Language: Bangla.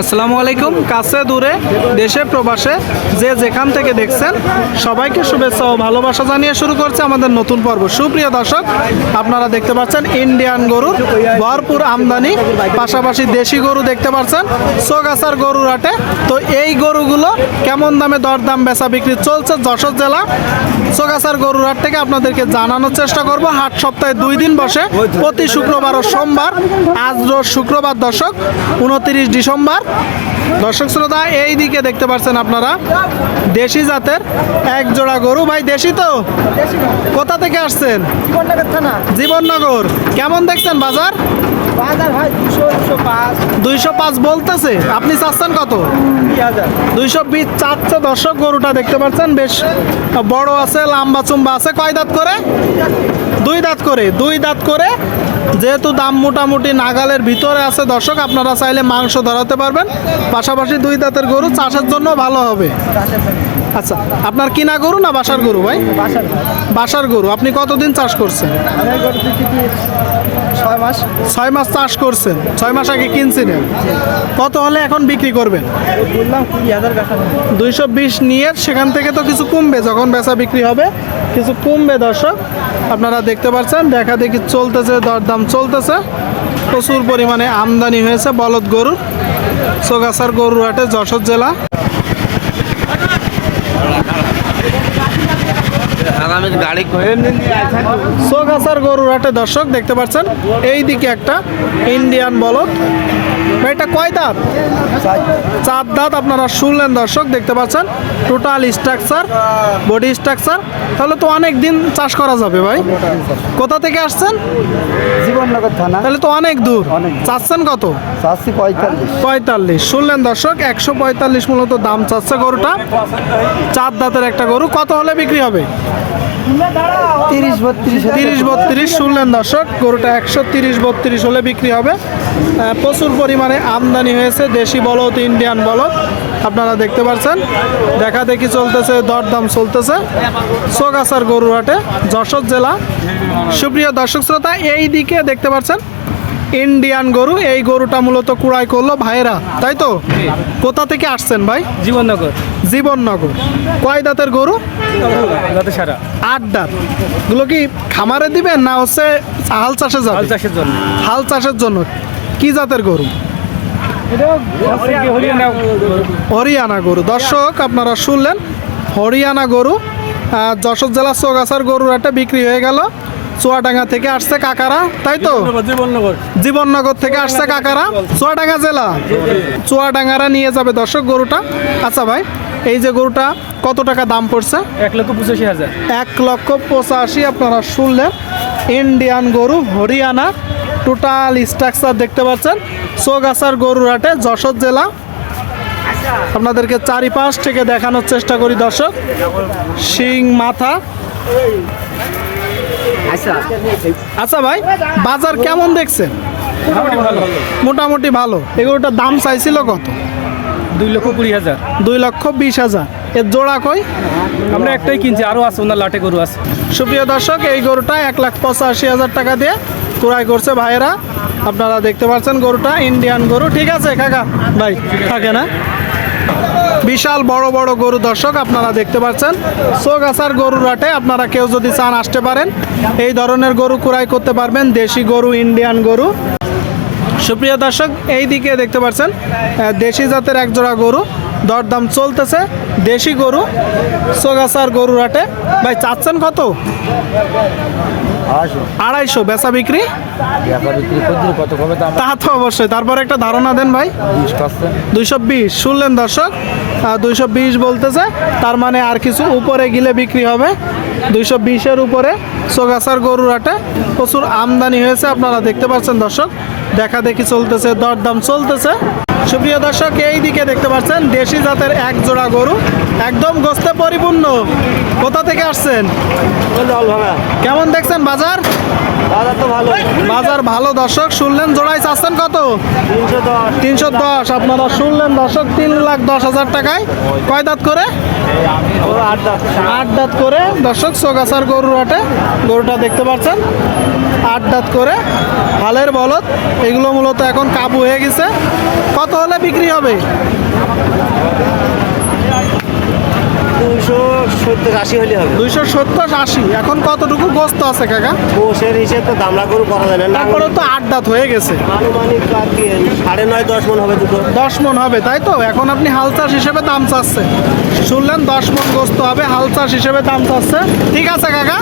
আসসালামু আলাইকুম। কাছে, দূরে, দেশে, প্রবাসে, যে যেখান থেকে দেখছেন, সবাইকে শুভেচ্ছা ও ভালোবাসা জানিয়ে শুরু করছে আমাদের নতুন পর্ব। সুপ্রিয় দর্শক, আপনারা দেখতে পাচ্ছেন ইন্ডিয়ান গরুর ভরপুর আমদানি, পাশাপাশি দেশি গরু দেখতে পাচ্ছেন, সোগাছার গরুর হাটে। তো এই গরুগুলো কেমন দামে দরদাম বেচা বিক্রি চলছে যশোর জেলা? সোগাছার গরুর হাট থেকে আপনাদেরকে জানানোর চেষ্টা করব। হাট সপ্তাহে দুই দিন বসে, প্রতি শুক্রবার ও সোমবার, আজ রোজ শুক্রবার দর্শক, উনত্রিশ ডিসেম্বর। দর্শক শ্রোতা এই দিকে দেখতে পাচ্ছেন আপনারা দেশি জাতের এক জোড়া গরু। ভাই দেশি তো? কোথা থেকে আসছেন? জীবননগর কেমন দেখছেন বাজার? দুইশো পাঁচ বলতেছে। আপনি চাচ্ছেন কত? দুইশো বিশ চাচ্ছে দর্শক গরুটা দেখতে পাচ্ছেন বেশ বড় আছে লম্বা চুম্বা আছে। কয় দাঁত করে? দুই দাঁত করে দুই দাঁত করে যেহেতু দাম মোটামুটি নাগালের ভিতরে আছে, দর্শক, আপনারা চাইলে মাংস ধরাতে পারবেন। পাশাপাশি দুই দাঁতের গরু চাষের জন্য ভালো হবে। আচ্ছা আপনার কিনা গরু না বাসার গরু ভাই? বাসার গরু। আপনি কতদিন চাষ করছেন? ছয় মাস। ছয় মাস চাষ করছেন। ছয় মাস আগে কিনছিলেন। কত হলে এখন বিক্রি করবেন? বললাম কুড়ি হাজার দুইশো বিশ নিয়ে সেখান থেকে তো কিছু কমবে যখন বেচা বিক্রি হবে কিছু কমবে দর্শক। আপনারা দেখতে পাচ্ছেন দেখা দেখি চলতেছে দরদাম চলতেছে। প্রচুর পরিমাণে আমদানি হয়েছে বলদ গরুর। সোগাছার গরুর হাটে যশোর জেলা। সোগাছার গরুর হাটে দর্শক দেখতে পাচ্ছেন এই দিকে একটা ইন্ডিয়ান বলদ। এটা কয় দাঁত? চার। দাঁত আপনারা শুনলেন দর্শক দেখতে পাচ্ছেন? টোটাল স্ট্রাকচার বডি স্ট্রাকচার তাহলে তো অনেক দিন চাষ করা যাবে ভাই। কোথা থেকে আসছেন? জীবননগর থানা। তাহলে তো অনেক দূর। চাচ্ছেন কত? চাষি পঁয়তাল্লিশ। পঁয়তাল্লিশ। শুনলেন দর্শক একশো পঁয়তাল্লিশ মূলত দাম চাচ্ছে গরুটা। চার দাঁতের একটা গরু। কত হলে বিক্রি হবে? তিরিশ বত্রিশ। তিরিশ বত্রিশ শুনলেন দর্শক, গরুটা একশো তিরিশ বত্রিশ হলে বিক্রি হবে। প্রচুর পরিমাণে আমদানি হয়েছে, দেশি বলদ, ইন্ডিয়ান বলদ, আপনারা দেখতে পাচ্ছেন। দেখা দেখি চলতেছে, দরদাম চলতেছে। সোগাছার গরুর হাটে, যশোর জেলা। সুপ্রিয় দর্শক শ্রোতা এই দিকে দেখতে পাচ্ছেন ইন্ডিয়ান গরু এই গরুটা মূলত কুড়াই করল ভাইরা তাই তো? কোথা থেকে আসছেন ভাই? জীবননগর। জীবননগর। কয় দাঁতের গরু? যাতে সারা। আট দাঁত। গুলো কি খামারে দিবেন না হচ্ছে হাল চাষে যাবে হাল চাষের জন্য। হাল চাষের জন্য। কি জাতের গরু? হরিয়ানা গরু। দর্শক আপনারা শুনলেন হরিয়ানা গরু যশোর জেলা চৌগাছার গরুর একটা বিক্রি হয়ে গেল। চুয়াডাঙ্গা থেকে আসছে কাকারা তাই তো? জীবননগর জীবননগর। থেকে আসছে কাকারা চুয়াডাঙ্গা জেলা। চুয়াডাঙ্গারা নিয়ে যাবে দর্শক গরুটা। আচ্ছা ভাই এই যে গরুটা কত টাকা দাম পড়ছে? এক লক্ষ পঁচাশি হাজার। এক লক্ষ পঁচাশি আপনারা শুনলেন। ইন্ডিয়ান গরু হরিয়ানা টোটাল স্ট্রাকচার দেখতে পাচ্ছেন। সোগাছার গরুর হাটে যশোর জেলা। আপনাদেরকে চারিপাশ থেকে দেখানোর চেষ্টা করি দর্শক। শিং মাথা। আচ্ছা। আচ্ছা ভাই বাজার কেমন দেখছেন? মোটামুটি ভালো। মোটামুটি ভালো এগুলোটার দাম চাইছিল কত? দুই লক্ষ কুড়ি হাজার। দুই লক্ষ বিশ হাজার। এর জোড়া কই? আমরা একটাই কিনছি আরও আছে ওনার লাটে গরু আছে। সুপ্রিয় দর্শক এই গরুটা এক লাখ পঁচাশি হাজার টাকা দিয়ে ক্রয় করছে ভাইয়েরা। আপনারা দেখতে পাচ্ছেন গরুটা ইন্ডিয়ান গরু। ঠিক আছে কাকা? ভাই থাকে না? বিশাল বড় বড় গরু দর্শক আপনারা দেখতে পাচ্ছেন। সোগাছার গরুর হাটে আপনারা কেউ যদি চান আসতে পারেন। এই ধরনের গরু ক্রয় করতে পারবেন, দেশি গরু, ইন্ডিয়ান গরু। সুপ্রিয় দর্শক, এই দিকে দেখতে পাচ্ছেন দেশি জাতের এক জোড়া গরু। দরদাম চলতেছে, দেশি গরু। সোগাছার গরুর হাটে ভাই, চাচ্ছেন কত? আড়াইশো। বেচা বিক্রি? তা তো অবশ্যই। তারপর একটা ধারণা দেন ভাই। দুইশো বিশ শুনলেন দর্শক? দুইশো বিশ বলতেছে তার মানে আর কিছু উপরে গিলে বিক্রি হবে। দুইশো বিশের উপরে সোগাছার গরুর হাটে প্রচুর আমদানি হয়েছে আপনারা দেখতে পাচ্ছেন দর্শক। দেখা দেখি চলতেছে দরদাম চলতেছে। সুপ্রিয় দর্শক, এই দিকে দেখতে পাচ্ছেন দেশি জাতের এক জোড়া গরু, একদম গোস্তে পরিপূর্ণ। কোথা থেকে আসছেন? কেমন দেখছেন বাজার? বাজার তো ভালো বাজার ভালো দর্শক, শুনলেন জোড়াই চাচ্ছেন কত? তিনশো দশ, আপনারা শুনলেন দর্শক, তিন লাখ দশ হাজার টাকায়। কয় দাঁত করে? আট দাঁত করে দর্শক সোগাছার গরুর হাটে গরুটা দেখতে পাচ্ছেন। আট দাঁত করে, হালের বলদ, এগুলো মূলত এখন কাবু হয়ে গেছে। কত হলে বিক্রি হবে। দুশো সত্তর আশি হলে হবে। দুইশো সত্তর আশি। এখন কতটুকু গোস্ত আছে কাকা? কোষের হিসেব তো দামলা গরু করা যায় না। তারপরে তো আট দাঁত হয়ে গেছে। আনুমানিক সাড়ে নয় দশ মন হবে দুটো। দশ মন হবে তাই তো? এখন আপনি হাল চাষ হিসেবে দাম চাচ্ছে শুনলেন দশ মন গোস্ত হবে হাল চাষ হিসেবে দাম চাচ্ছে। ঠিক আছে কাকা?